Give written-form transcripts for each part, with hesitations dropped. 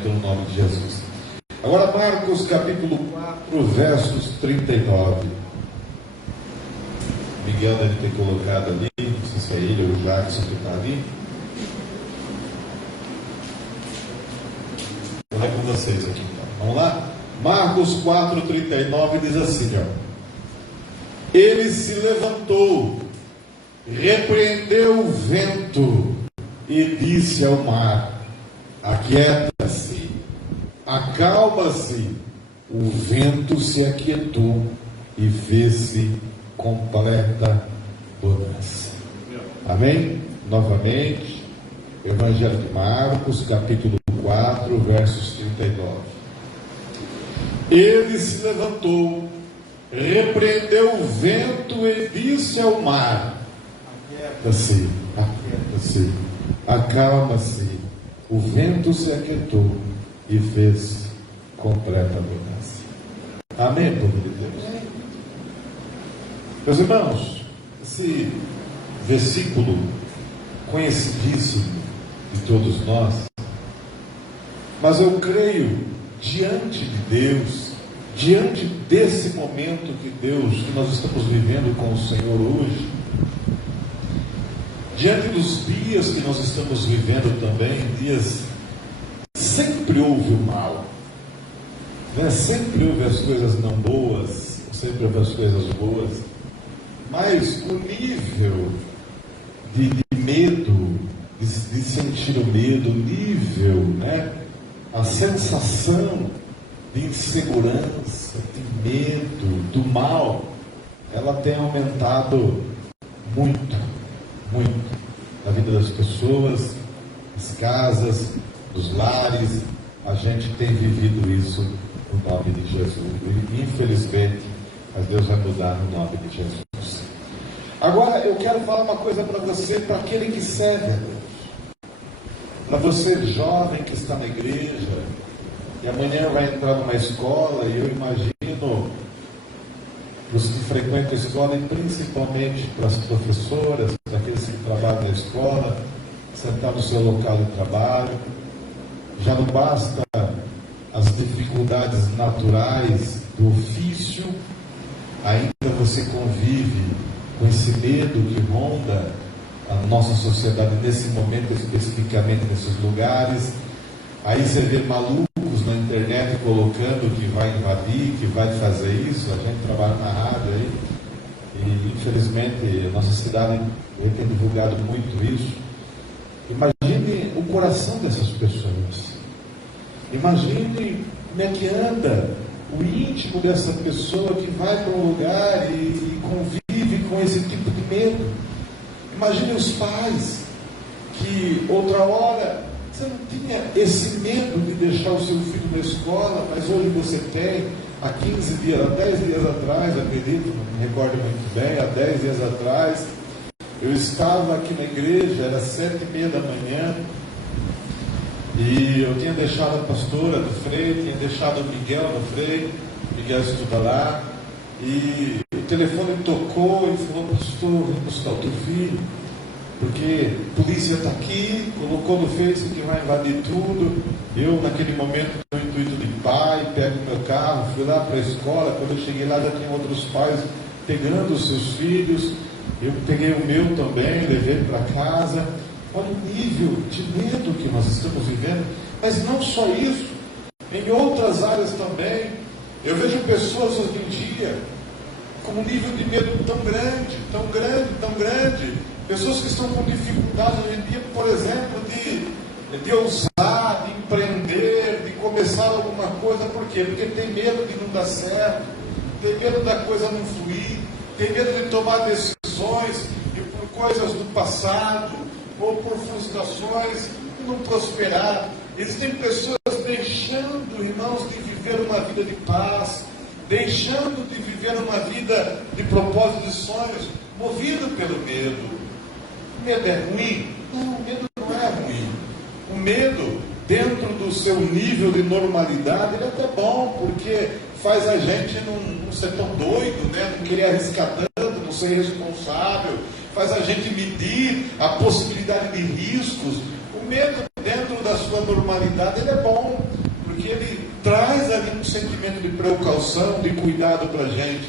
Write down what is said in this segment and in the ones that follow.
livramento no nome de Jesus. Agora Marcos capítulo 4, versos 39. Miguel deve ter colocado ali, não sei se é ele ou o Jackson que está ali. Vou ler com vocês aqui então. Vamos lá? Marcos 4, 39 diz assim, ó. Ele se levantou, repreendeu o vento e disse ao mar: aquieta-se, acalma-se. O vento se aquietou e fez-se completa bonança. Amém? Novamente, Evangelho de Marcos, capítulo 4, versos 39. Ele se levantou, repreendeu o vento e disse ao mar: aquieta-se, aquieta-se, acalma-se. O vento se aquietou e fez completa bonança. Amém, povo de Deus? Meus irmãos, esse versículo conhecidíssimo de todos nós, mas eu creio, diante de Deus, diante desse momento que nós estamos vivendo com o Senhor hoje, diante dos dias que nós estamos vivendo também, dias sempre houve o mal, né? Sempre houve as coisas não boas, sempre houve as coisas boas, mas o nível de medo, de sentir o medo, o nível, né? A sensação de insegurança, de medo, do mal, ela tem aumentado muito, muito na vida das pessoas, nas casas, nos lares. A gente tem vivido isso no nome de Jesus. E, infelizmente, mas Deus vai mudar no nome de Jesus. Agora eu quero falar uma coisa para você, para aquele que serve a Deus, para você jovem que está na igreja e amanhã vai entrar numa escola, e eu imagino os que frequentam a escola, e principalmente para as professoras, para aqueles que trabalham na escola, sentar no seu local de trabalho, já não basta as dificuldades naturais do ofício, ainda você convive com esse medo que ronda a nossa sociedade nesse momento, especificamente nesses lugares. Aí você vê malucos na internet colocando que vai invadir, que vai fazer isso. A gente trabalha na rádio aí, e infelizmente a nossa cidade tem divulgado muito isso. Imagine o coração dessas pessoas, imagine como é que anda o íntimo dessa pessoa que vai para um lugar e convive com esse tipo de medo. Imagine os pais que outra hora você não tinha esse medo de deixar o seu filho na escola, mas hoje você tem. Há 15 dias, há 10 dias atrás, acredito, não me recordo muito bem, há 10 dias atrás, eu estava aqui na igreja, era 7h30 da manhã, e eu tinha deixado a pastora do Frei, tinha deixado o Miguel no Frei, Miguel estuda lá, e o telefone tocou e falou: pastor, vem buscar o teu filho, porque a polícia está aqui, colocou no Face que vai invadir tudo. Eu, naquele momento, no intuito de pai, pego meu carro, fui lá para a escola. Quando eu cheguei lá, já tinha outros pais pegando os seus filhos. Eu peguei o meu também, levei para casa. Olha o nível de medo que nós estamos vivendo. Mas não só isso, em outras áreas também. Eu vejo pessoas hoje em dia com um nível de medo tão grande, tão grande, tão grande. Pessoas que estão com dificuldade hoje em dia, por exemplo, de ousar, de empreender, de começar alguma coisa. Por quê? Porque tem medo de não dar certo, tem medo da coisa não fluir, tem medo de tomar decisões e por coisas do passado, ou por frustrações, não prosperar. Existem pessoas deixando, irmãos, de viver uma vida de paz, deixando de viver uma vida de propósito, de sonhos, movido pelo medo. O medo é ruim? Não, o medo não é ruim. O medo, dentro do seu nível de normalidade, ele é até bom, porque faz a gente não ser tão doido, né? Não querer arriscar tanto, não ser responsável, faz a gente medir a possibilidade de riscos. O medo, dentro da sua normalidade, ele é bom. traz ali um sentimento de precaução, de cuidado para a gente.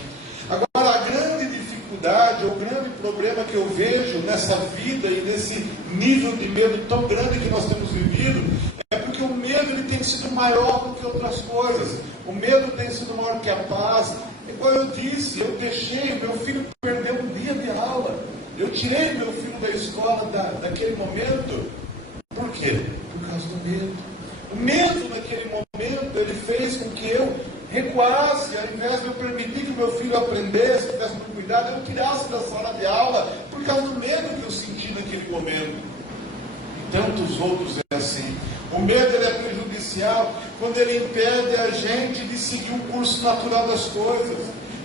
Agora, a grande dificuldade, o grande problema que eu vejo nessa vida e nesse nível de medo tão grande que nós temos vivido, é porque o medo ele tem sido maior do que outras coisas. O medo tem sido maior que a paz. Igual eu disse, eu deixei meu filho perder um dia de aula. Eu tirei meu filho da escola daquele momento. Por quê? Por causa do medo. O medo naquele momento, ele fez com que eu recuasse, ao invés de eu permitir que meu filho aprendesse, tivesse muito cuidado, eu tirasse da sala de aula, por causa do medo que eu senti naquele momento. E tantos outros é assim. O medo ele é prejudicial quando ele impede a gente de seguir o curso natural das coisas,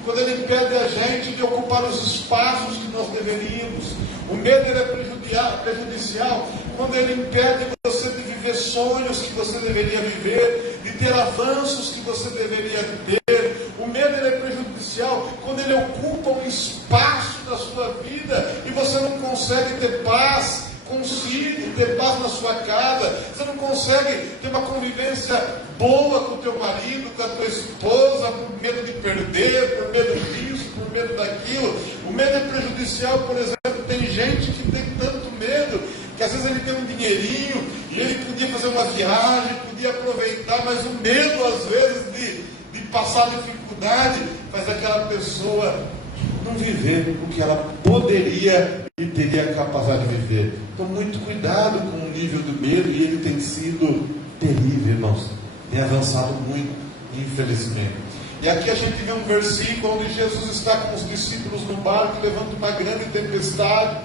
quando ele impede a gente de ocupar os espaços que nós deveríamos. O medo ele é prejudicial quando ele impede você de viver sonhos que você deveria viver, de ter avanços que você deveria ter. O medo ele é prejudicial quando ele ocupa um espaço da sua vida e você não consegue ter paz consigo, ter paz na sua casa. Você não consegue ter uma convivência boa com o teu marido, com a tua esposa, por medo de perder, por medo disso, por medo daquilo. O medo é prejudicial, por exemplo, tem gente que tem tanto medo que às vezes ele tem um dinheirinho e ele podia fazer uma viagem, podia aproveitar, mas o medo às vezes de passar dificuldade faz aquela pessoa não viver o que ela poderia e teria a capacidade de viver. Então muito cuidado com o nível do medo, e ele tem sido terrível, irmãos. Tem avançado muito, infelizmente. E aqui a gente vê um versículo onde Jesus está com os discípulos no barco, levanta uma grande tempestade,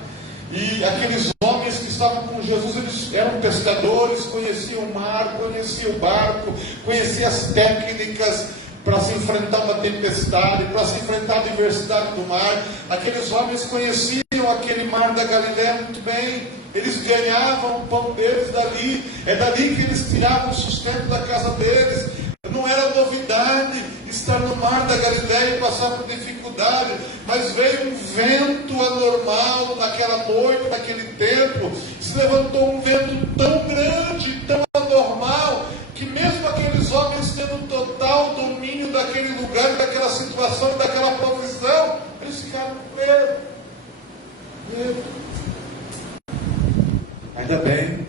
e aqueles homens que estavam com Jesus, eles eram pescadores, conheciam o mar, conheciam o barco, conheciam as técnicas para se enfrentar uma tempestade, para se enfrentar a adversidade do mar. Aqueles homens conheciam aquele mar da Galileia muito bem. Eles ganhavam o pão deles dali. É dali que eles tiravam o sustento da casa deles. Não era novidade estar no mar da Galileia e passar por dificuldade, mas veio um vento anormal naquela noite, naquele tempo. Se levantou um vento tão grande, tão anormal, que mesmo aqueles homens tendo total domínio daquele lugar, daquela situação, daquela profissão, eles ficaram com medo. Ainda bem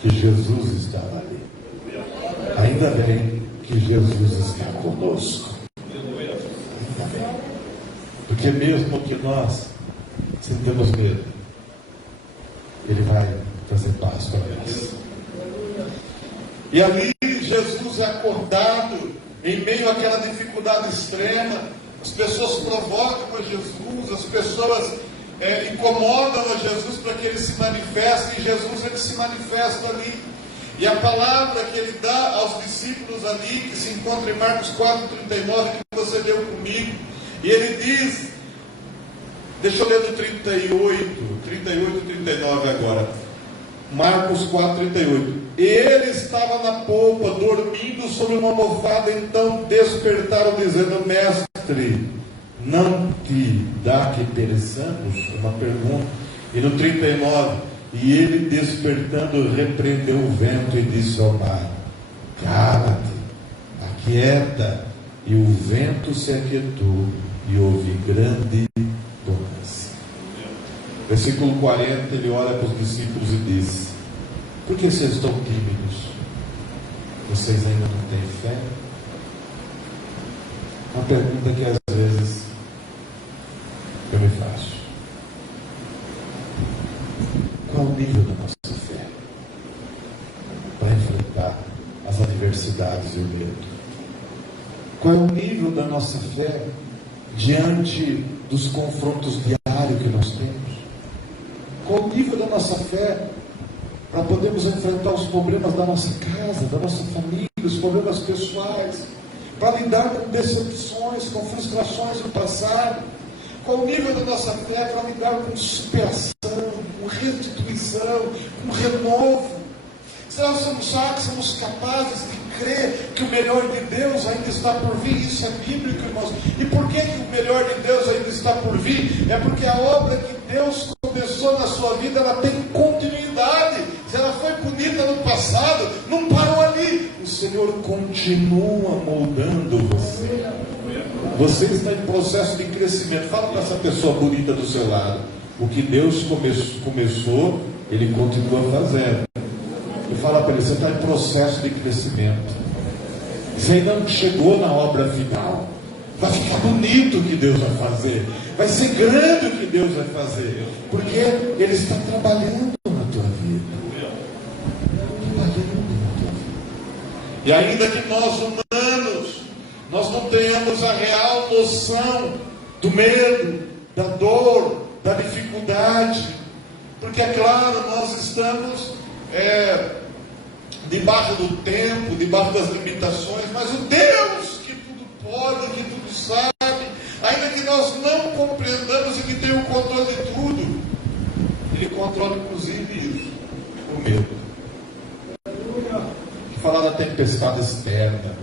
que Jesus estava ali. Ainda bem que Jesus está conosco. Ainda bem. Porque mesmo que nós sintamos medo, Ele vai trazer paz para nós. E ali Jesus é acordado em meio àquela dificuldade extrema. As pessoas provocam a Jesus, as pessoas incomodam a Jesus para que Ele se manifeste, e Jesus ele se manifesta ali. E a palavra que Ele dá aos discípulos ali, que se encontra em Marcos 4:39, que você leu comigo, e Ele diz, deixa eu ler do 38 e 39 agora. Marcos 4:38. Ele estava na polpa, dormindo sobre uma almofada, então despertaram, dizendo: Mestre, não te dá que pereçamos? Uma pergunta. E no 39, e ele despertando, repreendeu o vento e disse ao mar: Cala-te, aquieta. E o vento se aquietou, e houve grande bonança. Versículo 40, ele olha para os discípulos e diz: Por que vocês estão tímidos? Vocês ainda não têm fé? Uma pergunta que às vezes eu me faço. Qual o nível da nossa fé para enfrentar as adversidades e o medo? Qual é o nível da nossa fé diante dos confrontos diários que nós temos? Qual o nível da nossa fé para podermos enfrentar os problemas da nossa casa, da nossa família, os problemas pessoais, para lidar com decepções, com frustrações do passado? Qual o nível da nossa fé para lidar com superação, com restituição, com renovo? Será que somos capazes de crer que o melhor de Deus ainda está por vir? Isso é bíblico, irmãos. E por que o melhor de Deus ainda está por vir? É porque a obra que Deus começou na sua vida, ela tem continuidade. Se ela foi bonita no passado, não parou ali. Os Senhor continua moldando você. Você está em processo de crescimento. Fala para essa pessoa bonita do seu lado: o que Deus começou, Ele continua fazendo. E fala para ele: você está em processo de crescimento. Você ainda não chegou na obra final. Vai ficar bonito o que Deus vai fazer. Vai ser grande o que Deus vai fazer. Porque Ele está trabalhando na tua vida. E ainda que nós humanos, nós não tenhamos a real noção do medo, da dor, da dificuldade, porque é claro, nós estamos debaixo do tempo, debaixo das limitações, mas o Deus que tudo pode, que tudo sabe, ainda que nós não compreendamos e que tem o controle de tudo, Ele controla inclusive isso, o medo. Falar da tempestade externa,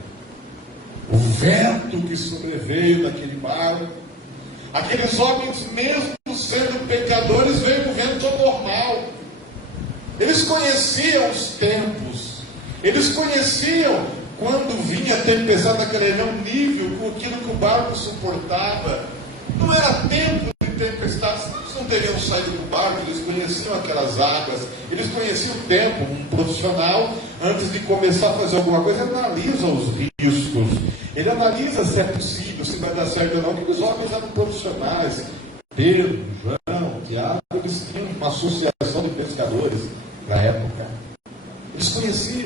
o vento que sobreveio daquele mar, aqueles homens, mesmo sendo pecadores, veio um vento anormal. Eles conheciam os tempos, eles conheciam quando vinha a tempestade naquele região, nível com aquilo que o barco suportava. Não era tempo de tempestade, eles não teriam saído do barco, eles conheciam aquelas águas, eles conheciam o tempo. Um profissional, antes de começar a fazer alguma coisa, analisa os riscos, ele analisa se é possível, se vai dar certo ou não, porque os homens eram profissionais. Pedro, João, Tiago, eles tinham uma associação de pescadores na época, eles conheciam,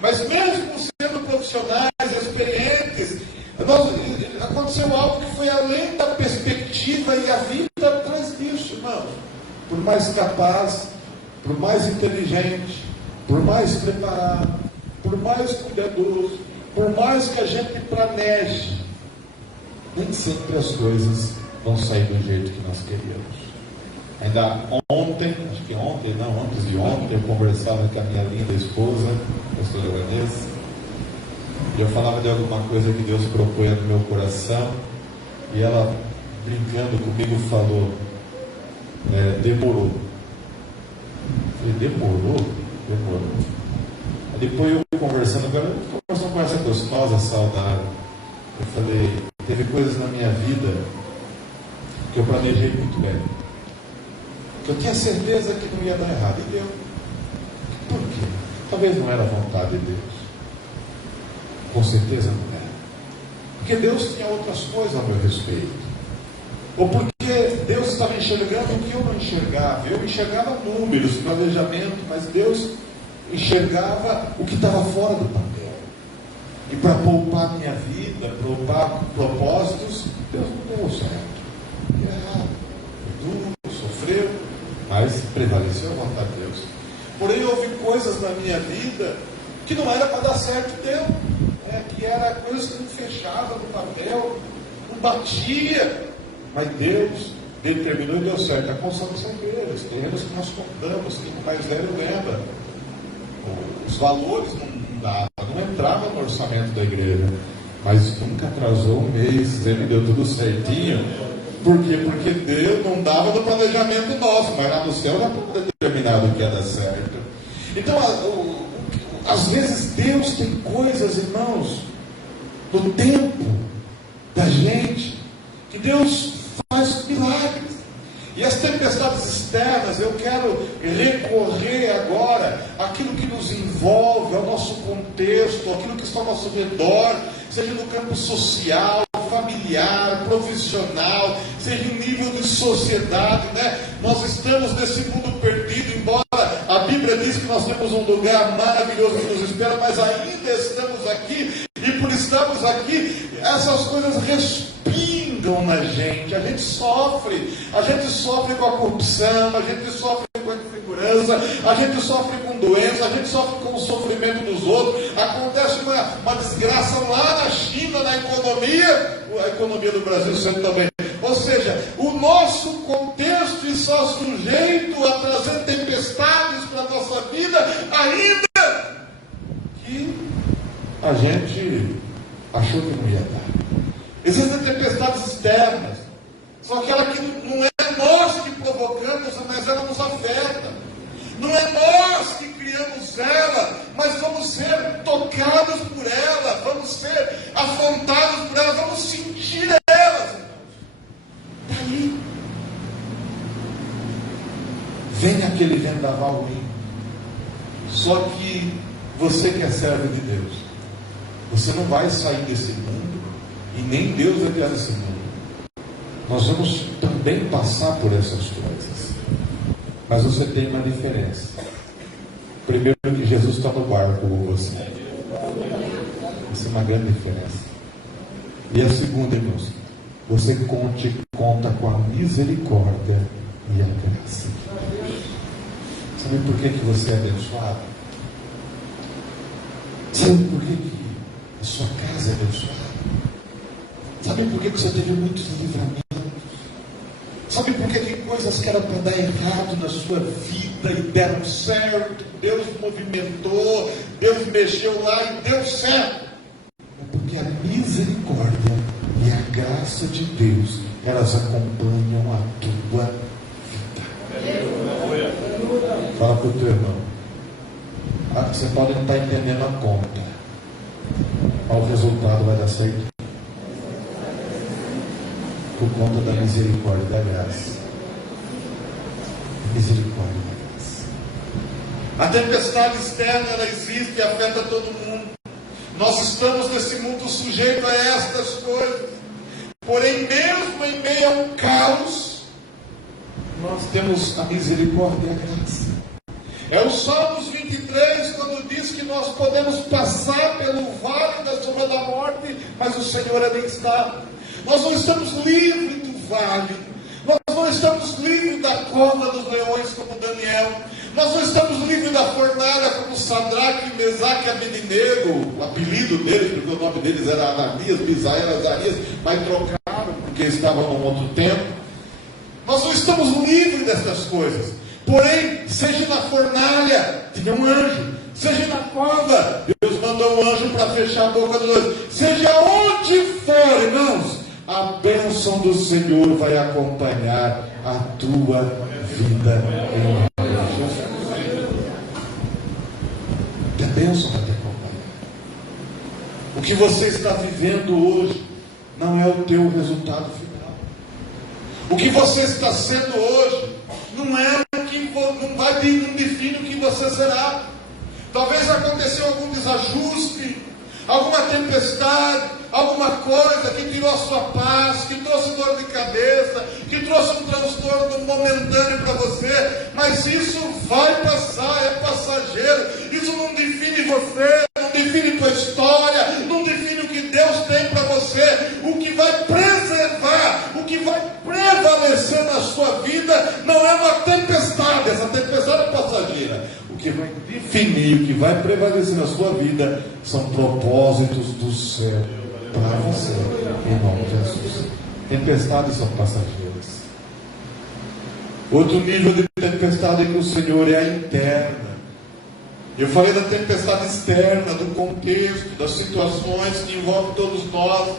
mas mesmo sendo profissionais, experientes, aconteceu algo que foi além da perspectiva, e a vida atrás disso, irmão. Por mais capaz, por mais inteligente, por mais preparado, por mais cuidadoso, por mais que a gente planeje, nem sempre as coisas vão sair do jeito que nós queríamos. Ainda ontem, acho que ontem, não, antes de ontem, eu conversava com a minha linda esposa, a pastora Vanessa, e eu falava de alguma coisa que Deus propunha no meu coração, e ela, brincando comigo, falou: demorou. Eu falei: demorou? Aí depois eu conversando, agora conversando com essa gostosa, saudável, eu falei: teve coisas na minha vida que eu planejei muito bem, que eu tinha certeza que não ia dar errado, e deu. Por quê? Talvez não era a vontade de Deus, com certeza não era, porque Deus tinha outras coisas a meu respeito, ou porque Deus estava enxergando o que eu não enxergava. Eu enxergava números, planejamento, mas Deus enxergava o que estava fora do papel. E para poupar minha vida, poupar propósitos, Deus não deu certo. Errado, foi duro, sofreu, mas prevaleceu a vontade de Deus. Porém, houve coisas na minha vida que não era para dar certo, deu, que era coisas que não fechavam no papel, não batia, mas Deus determinou e deu certo. A construção da igreja, os terrenos que nós compramos, que o mais velho lembra, os valores não davam, não entrava no orçamento da igreja, mas nunca atrasou um mês, ele deu tudo certinho. Por quê? Porque Deus não dava no planejamento nosso, mas lá no céu já estava determinado que ia dar certo. Então, às vezes Deus tem coisas, irmãos, no tempo da gente, que Deus faz milagres. E as tempestades externas, eu quero recorrer agora àquilo que nos envolve, ao nosso contexto, àquilo que está ao nosso redor, seja no campo social, familiar, profissional, seja em nível de sociedade, Nós estamos nesse mundo perdido, embora a Bíblia diz que nós temos um lugar maravilhoso que nos espera, mas ainda estamos aqui, e por estarmos aqui, essas coisas respingam na gente. A gente sofre com a corrupção, a gente sofre com a insegurança, a gente sofre com doença, a gente sofre com o sofrimento dos outros. Acontece uma desgraça lá na China, na economia, a economia do Brasil sendo também. Ou seja, o nosso contexto está sujeito a trazer tempestades para a nossa vida, ainda que a gente achou que não ia dar. Existem tempestades externas, são aquelas que não é nós que provocamos, mas ela nos afeta. Não é nós que criamos ela, mas vamos ser tocados por ela, vamos ser afrontados por ela, vamos sentir ela. Daí vem aquele vendaval ruim. Só que você que é servo de Deus, você não vai sair desse mundo, e nem Deus vai criar esse mundo. Nós vamos também passar por essas coisas, mas você tem uma diferença. Primeiro, que Jesus está no barco com você. Essa é uma grande diferença. E a segunda, irmãos, você conta com a misericórdia e a graça. Sabe por que você é abençoado? Sabe por que a sua casa é abençoada? Sabe por que você teve muitos livramentos? Sabe por que coisas que eram para dar errado na sua vida e deram certo? Deus movimentou, Deus mexeu lá e deu certo. É porque a misericórdia e a graça de Deus, elas acompanham a tua vida. Fala para o teu irmão. Você pode não estar entendendo a conta, mas o resultado vai dar certo por conta da misericórdia e da graça. Misericórdia e da graça. A tempestade externa, ela existe e afeta todo mundo. Nós estamos nesse mundo sujeito a estas coisas. Porém, mesmo em meio a um caos, nós temos a misericórdia e a graça. É o Salmos 23, quando diz que nós podemos passar pelo vale da sombra da morte, mas o Senhor ali está. Nós não estamos livres do vale, nós não estamos livres da cova dos leões como Daniel, nós não estamos livres da fornalha como Sadraque, Mesaque e Abednego, o apelido deles, porque o nome deles era Ananias, Misael, Azarias, mas trocaram porque estavam num outro tempo. Nós não estamos livres dessas coisas. Porém, seja na fornalha, tinha um anjo. Seja na cova, Deus mandou um anjo para fechar a boca dos dois. Seja onde for, irmãos, a bênção do Senhor vai acompanhar a tua vida em nome de Jesus. A bênção vai te acompanhar. O que você está vivendo hoje não é o teu resultado final. O que você está sendo hoje não é o que não define o que você será. Talvez aconteceu algum desajuste, alguma tempestade, alguma coisa que tirou a sua paz, que trouxe dor de cabeça, que trouxe um transtorno momentâneo para você, mas isso vai passar, é passageiro. Isso não define você, não define tua história, não define o que Deus tem para você. O que vai preservar, o que vai prevalecer na sua vida não é uma tempestade, essa tempestade é passageira. O que vai definir, o que vai prevalecer na sua vida são propósitos do céu para você, em nome de Jesus. Tempestades são passageiras. Outro nível de tempestade com o Senhor é a interna. Eu falei da tempestade externa, do contexto, das situações que envolvem todos nós,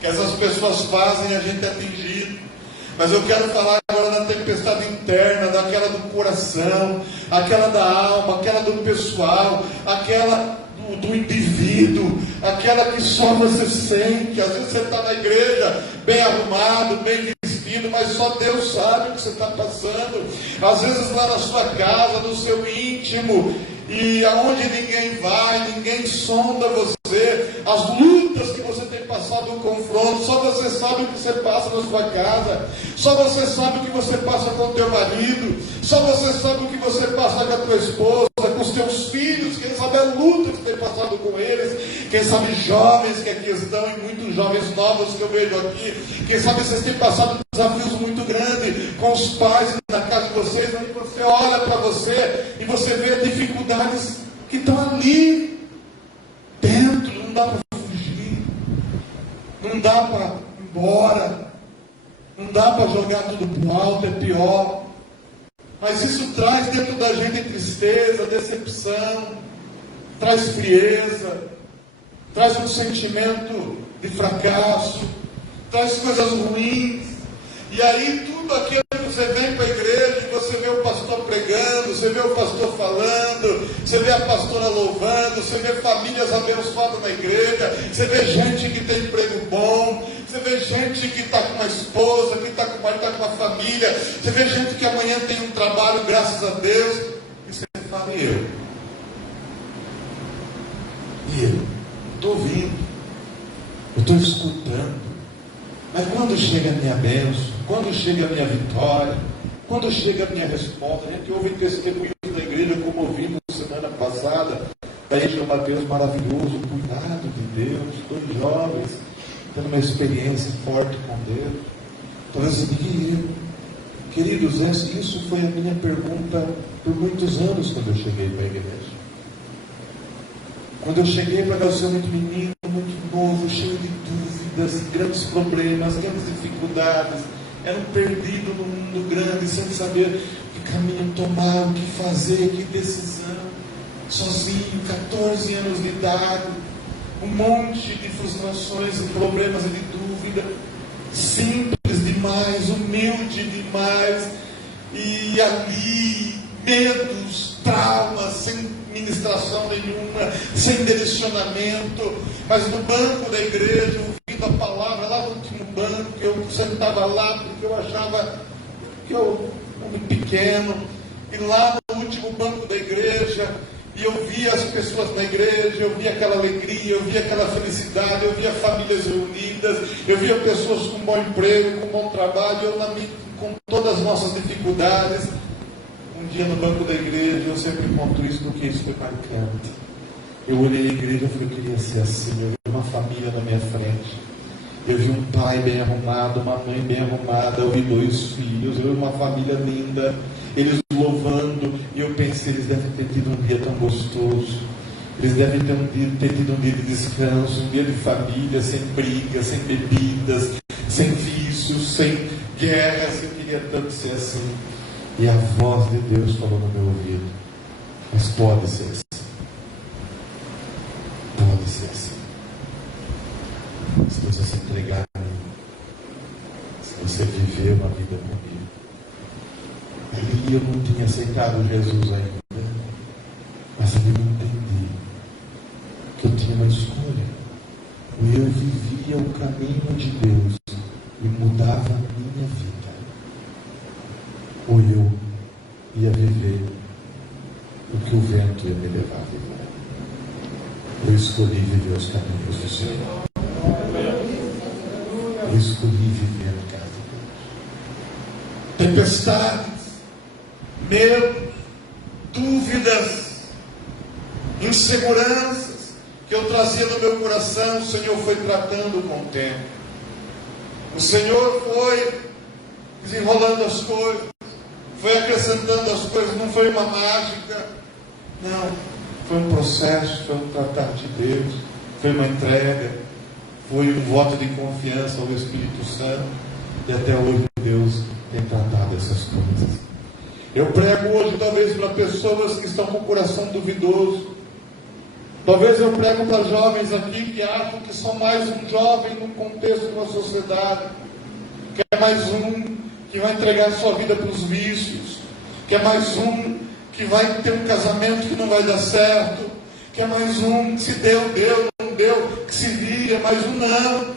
que essas pessoas fazem a gente atingir. Mas eu quero falar agora da tempestade interna, daquela do coração, aquela da alma, aquela do pessoal, aquela do indivíduo, aquela que só você sente. Às vezes você está na igreja, bem arrumado, bem vestido, mas só Deus sabe o que você está passando. Às vezes lá na sua casa, no seu íntimo, e aonde ninguém vai, ninguém sonda você, as lutas que você tem passado, o confronto, só você sabe o que você passa na sua casa, só você sabe o que você passa com o teu marido, só você sabe o que você passa com a tua esposa, com os teus filhos, quem sabe a luta que você tem passado com eles, quem sabe jovens que aqui estão, e muitos jovens novos que eu vejo aqui, quem sabe vocês têm passado desafios muito grandes com os pais na casa de vocês, onde você olha para você e você vê dificuldades que estão ali dentro, não dá para fugir, não dá para ir embora, não dá para jogar tudo pro alto, é pior. Mas isso traz dentro da gente tristeza, decepção, traz frieza, traz um sentimento de fracasso, traz coisas ruins. E aí tudo aquilo que você vem para a igreja, você vê o pastor pregando, você vê o pastor falando, você vê a pastora louvando, você vê famílias abençoadas na igreja, você vê gente que tem emprego bom, você vê gente que está com uma esposa, que está com uma família, você vê gente que amanhã tem um trabalho, graças a Deus, e você fala, e eu? Estou ouvindo, eu estou escutando, mas quando chega a minha bênção, quando chega a minha vitória, quando chega a minha resposta, a gente ouve testemunhos da igreja, como ouvimos semana passada, da igreja Mateus maravilhoso, o cuidado de Deus, dois jovens, tendo uma experiência forte com Deus. Talvez eu diga, queridos, isso foi a minha pergunta por muitos anos quando eu cheguei para a igreja. Quando eu cheguei para Deus, eu muito menino, muito novo, cheio de dúvidas, grandes problemas, grandes dificuldades, era um perdido no mundo grande, sem saber que caminho tomar, o que fazer, que decisão, sozinho, 14 anos de idade, um monte de frustrações e problemas e de dúvida, simples demais, humilde demais, e ali, medos, traumas, sem ministração nenhuma, sem direcionamento, mas no banco da igreja, ouvindo a palavra, lá no último banco, eu sentava lá porque eu achava que eu era muito pequeno, e lá no último banco da igreja, e eu via as pessoas na igreja, eu via aquela alegria, eu via aquela felicidade, eu via famílias reunidas, eu via pessoas com bom emprego, com bom trabalho, com todas as nossas dificuldades. Um dia no banco da igreja, eu sempre conto isso porque isso foi marcante. Eu olhei a igreja e falei, eu queria ser assim, eu vi uma família na minha frente, eu vi um pai bem arrumado, uma mãe bem arrumada, eu vi 2 filhos, eu vi uma família linda, eles louvando, e eu pensei, eles devem ter tido um dia tão gostoso, eles devem ter tido um dia de descanso, um dia de família, sem brigas, sem bebidas, sem vícios, sem guerras. Eu queria tanto ser assim. E a voz de Deus falou no meu ouvido, mas pode ser assim, pode ser assim, se você se entregar a mim, se você viver uma vida comigo. E eu não tinha aceitado Jesus ainda, mas eu entendi que eu tinha uma escolha, ou eu vivia o caminho de Deus e mudava a minha vida, ou eu ia viver o que o vento ia me levar a viver. Eu escolhi viver os caminhos do Senhor. Eu escolhi viver a casa de Deus. Tempestades, medo, dúvidas, inseguranças que eu trazia no meu coração, o Senhor foi tratando com o tempo. O Senhor foi desenrolando as coisas, foi acrescentando as coisas, não foi uma mágica, não, foi um processo, foi um tratar de Deus, foi uma entrega, foi um voto de confiança ao Espírito Santo, e até hoje Deus tem tratado essas coisas. Eu prego hoje talvez para pessoas que estão com o coração duvidoso, talvez eu prego para jovens aqui que acham que são mais um jovem num contexto de uma sociedade, que é mais um que vai entregar sua vida para os vícios, que é mais um que vai ter um casamento que não vai dar certo, que é mais um que se deu, não deu, que se vira, mais um não.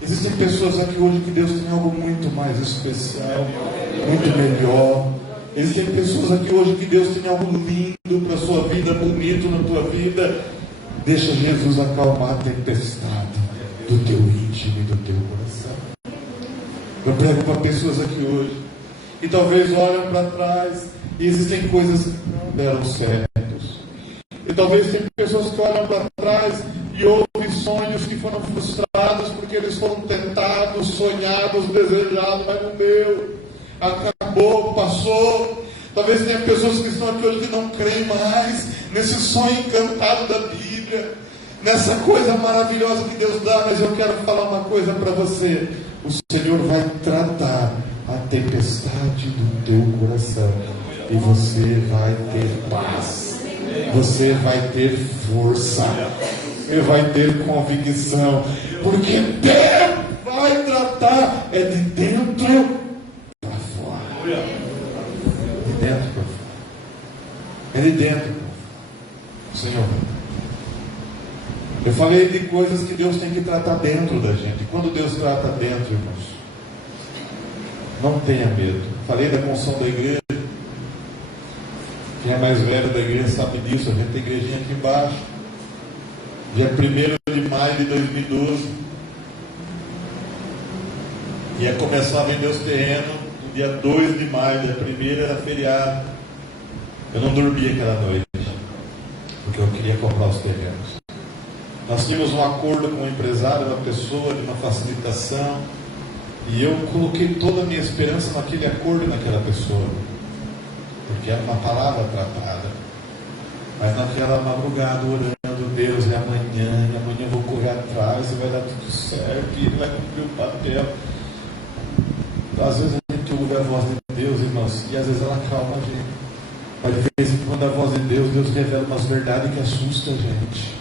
Existem pessoas aqui hoje que Deus tem algo muito mais especial, muito melhor. Existem pessoas aqui hoje que Deus tem algo lindo para a sua vida, bonito na tua vida. Deixa Jesus acalmar a tempestade do teu íntimo e do teu coração. Eu prego para pessoas aqui hoje que talvez olham para trás e existem coisas que não deram certos. E talvez tem pessoas que olham para trás e ouvem sonhos que foram frustrados porque eles foram tentados, sonhados, desejados, mas não deu. Acabou, passou. Talvez tenha pessoas que estão aqui hoje que não creem mais nesse sonho encantado da Bíblia, nessa coisa maravilhosa que Deus dá. Mas eu quero falar uma coisa para você: o Senhor vai tratar a tempestade do teu coração e você vai ter paz, você vai ter força, você vai ter convicção, porque Deus vai tratar de dentro para fora, de dentro para fora. dentro, Senhor. Eu falei de coisas que Deus tem que tratar dentro da gente. Quando Deus trata dentro, irmãos, não tenha medo. Falei da função da igreja. Quem é mais velho da igreja sabe disso. A gente tem igrejinha aqui embaixo. Dia 1º de maio de 2012. Ia começar a vender os terrenos. No dia 2 de maio, dia 1º era feriado. Eu não dormia aquela noite, porque eu queria comprar os terrenos. Nós tínhamos um acordo com um empresário, uma pessoa, de uma facilitação. E eu coloquei toda a minha esperança naquele acordo, naquela pessoa, porque era uma palavra tratada. Mas naquela madrugada, orando, Deus, é amanhã eu vou correr atrás e vai dar tudo certo, e Ele vai cumprir o papel. Então, às vezes a gente ouve a voz de Deus, irmãos, e às vezes ela acalma a gente. Mas de vez em quando a voz de Deus, Deus revela umas verdades que assustam a gente.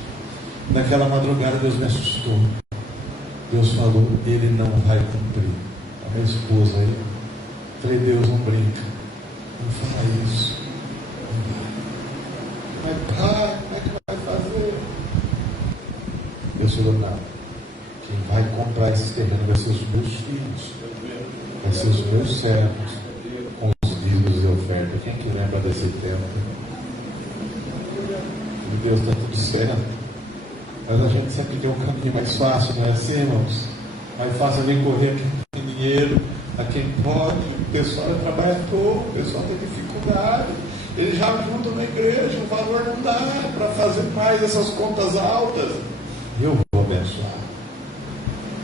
Naquela madrugada Deus me assustou. Deus falou, Ele não vai cumprir. A minha esposa aí, falei, Deus, não brinca, não fala isso, não vai. Mas pai, como é que vai fazer? Deus falou, não, quem vai comprar esses terrenos vai ser os meus filhos, vai ser os meus servos, com os dízimos e ofertas. Quem que lembra desse tempo? E Deus, está tudo certo. Mas a gente sempre tem um caminho mais fácil, não é assim, irmãos? Mais fácil é vir correr a quem tem dinheiro, a quem pode. O pessoal trabalha pouco, o pessoal tem dificuldade. Eles já ajudam na igreja, o valor não dá para fazer mais essas contas altas. Eu vou abençoar.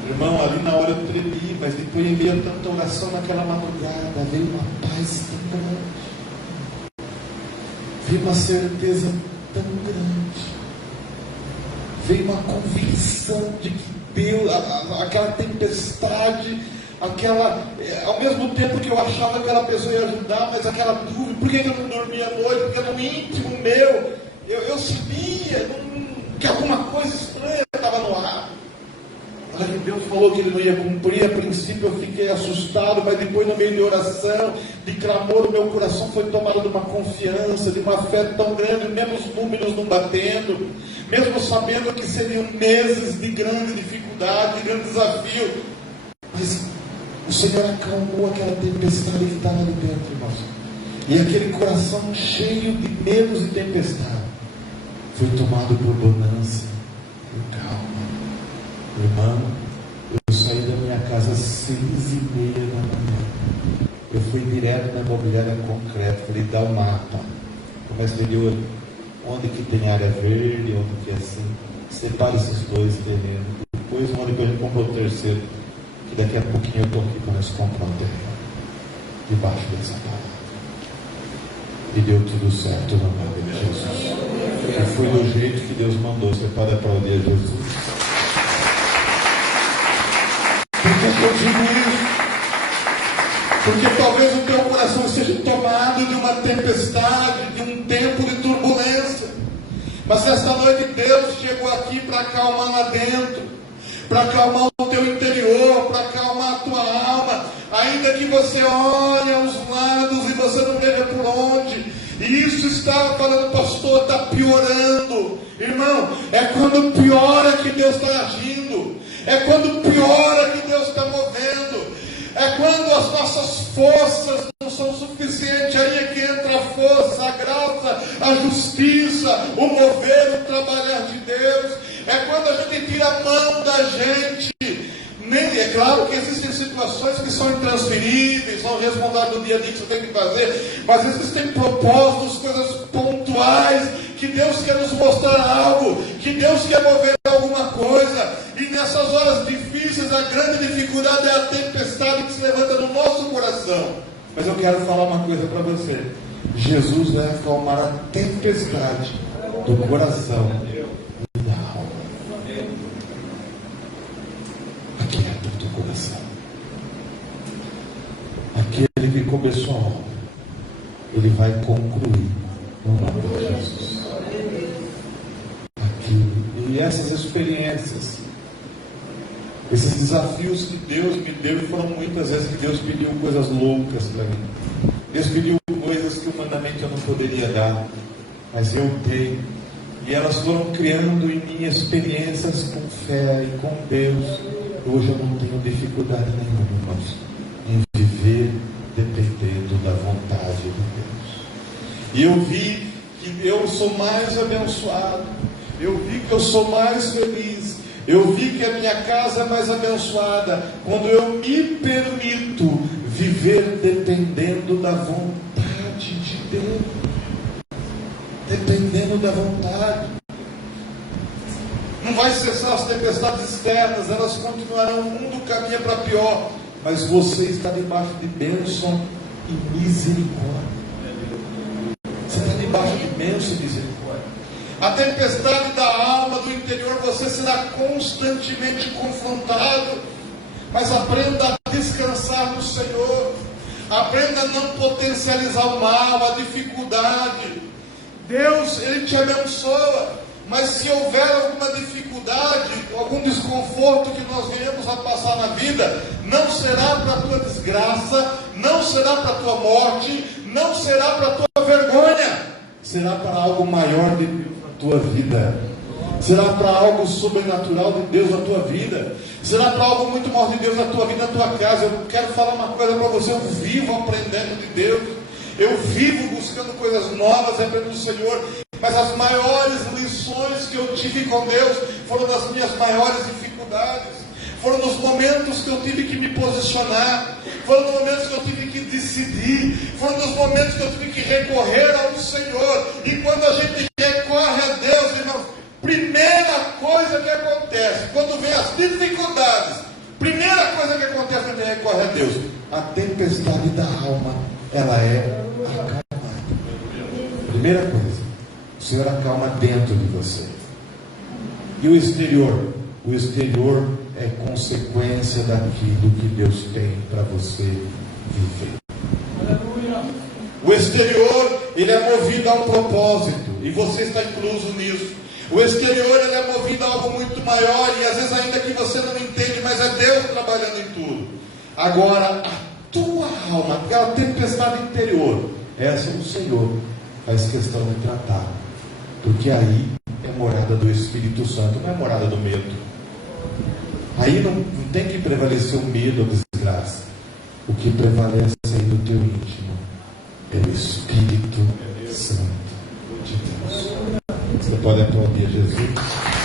Irmão, ali na hora eu tremi, mas depois em meio a tanta oração naquela madrugada, veio uma paz tão grande. Veio uma certeza tão grande. Veio uma convicção de que Deus, aquela tempestade, ao mesmo tempo que eu achava que aquela pessoa ia ajudar, mas aquela dúvida, por que eu não dormia à noite? Porque no íntimo meu, eu sabia que alguma coisa estranha estava no ar. Olha, Deus falou que Ele não ia cumprir. A princípio eu fiquei assustado, mas depois, no meio de oração, de clamor, o meu coração foi tomado de uma confiança, de uma fé tão grande, mesmo os números não batendo, mesmo sabendo que seriam meses de grande dificuldade, de grande desafio. Mas o Senhor acalmou aquela tempestade que estava ali dentro, irmãos. E aquele coração cheio de medos e tempestade foi tomado por bonança, por calma. Irmão, eu saí da minha casa às 6h30 da manhã. Eu fui direto na imobiliária concreta. Falei, dá o mapa. Comecei a ver onde que tem área verde, onde que é assim. Separa esses dois terrenos. Depois, um ano depois, a gente comprou o terceiro. Que daqui a pouquinho eu estou aqui para nós comprar um terreno. Debaixo dessa palavra. E deu tudo certo no nome de Jesus. E foi do jeito que Deus mandou. Você pode aplaudir a Jesus. Por que eu digo isso? Porque talvez o teu coração esteja tomado de uma tempestade, de um tempo de turbulência. Mas esta noite Deus chegou aqui para acalmar lá dentro, para acalmar o teu interior, para acalmar a tua alma. Ainda que você olhe aos lados e você não veja por onde. E isso está falando, pastor, está piorando. Irmão, é quando piora que Deus está agindo. É quando piora que Deus está movendo. É quando as nossas forças não são suficientes. Aí é que entra a força, a graça, a justiça, o mover, o trabalhar de Deus. É quando a gente tira a mão da gente. É claro que existem situações que são intransferíveis, são responsáveis do dia a dia que você tem que fazer, mas existem propósitos, coisas pontuais, que Deus quer nos mostrar algo, que Deus quer mover alguma coisa, e nessas horas difíceis, a grande dificuldade é a tempestade que se levanta no nosso coração. Mas eu quero falar uma coisa para você: Jesus vai acalmar a tempestade do coração e da alma. Aquieta o teu coração. Aquele que começou a obra, Ele vai concluir no nome de Jesus. E essas experiências, esses desafios que Deus me deu, foram muitas vezes que Deus pediu coisas loucas para mim. Deus pediu coisas que humanamente eu não poderia dar. mas eu dei. E elas foram criando em mim experiências com fé e com Deus. Hoje eu não tenho dificuldade nenhuma, irmãos, em viver dependendo da vontade de Deus. E eu vi que eu sou mais abençoado. Eu vi que eu sou mais feliz. Eu vi que a minha casa é mais abençoada quando eu me permito viver dependendo da vontade de Deus. Dependendo da vontade. Não vai cessar as tempestades externas, elas continuarão, o mundo caminha para pior, mas você está debaixo de bênção e misericórdia. Você está debaixo de bênção e misericórdia. A tempestade da alma, do interior, você será constantemente confrontado, mas aprenda a descansar no Senhor. Aprenda a não potencializar o mal, a dificuldade. Deus, Ele te abençoa, mas se houver alguma dificuldade, algum desconforto que nós venhamos a passar na vida, não será para a tua desgraça, não será para a tua morte, não será para a tua vergonha, será para algo maior de Deus na tua vida, será para algo sobrenatural de Deus na tua vida, será para algo muito maior de Deus na tua vida, na tua casa. Eu quero falar uma coisa para você: eu vivo aprendendo de Deus. Eu vivo buscando coisas novas, aprendendo do Senhor, mas as maiores lições que eu tive com Deus foram das minhas maiores dificuldades, foram nos momentos que eu tive que me posicionar, foram nos momentos que eu tive que decidir, foram nos momentos que eu tive que recorrer ao Senhor. E quando a gente recorre a Deus, irmãos, primeira coisa que acontece, quando vem as dificuldades, primeira coisa que acontece quando a gente recorre a Deus, a tempestade da alma, ela é acalmada. Primeira coisa, o Senhor acalma dentro de você. E o exterior? O exterior é consequência daquilo que Deus tem para você viver. O exterior, ele é movido a um propósito, e você está incluso nisso. O exterior, ele é movido a algo muito maior, e às vezes ainda que você não entende, mas é Deus trabalhando em tudo. Agora, a tua alma, aquela tempestade interior, essa o Senhor faz questão de tratar, porque aí é morada do Espírito Santo, não é morada do medo. Aí não tem que prevalecer o medo ou a desgraça. O que prevalece aí no teu íntimo é o Espírito Santo de Deus. Você pode aplaudir Jesus?